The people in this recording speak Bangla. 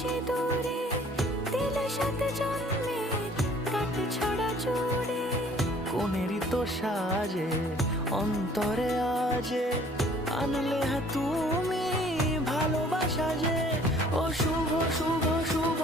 সিঁদুরে দিলে সাথে জন্মের কাট ছড়া জুড়ে। কোনেরই তো সাজে অন্তরে আজে আনলে তুমি ভালোবাসা যে। ও শুভ শুভ শুভ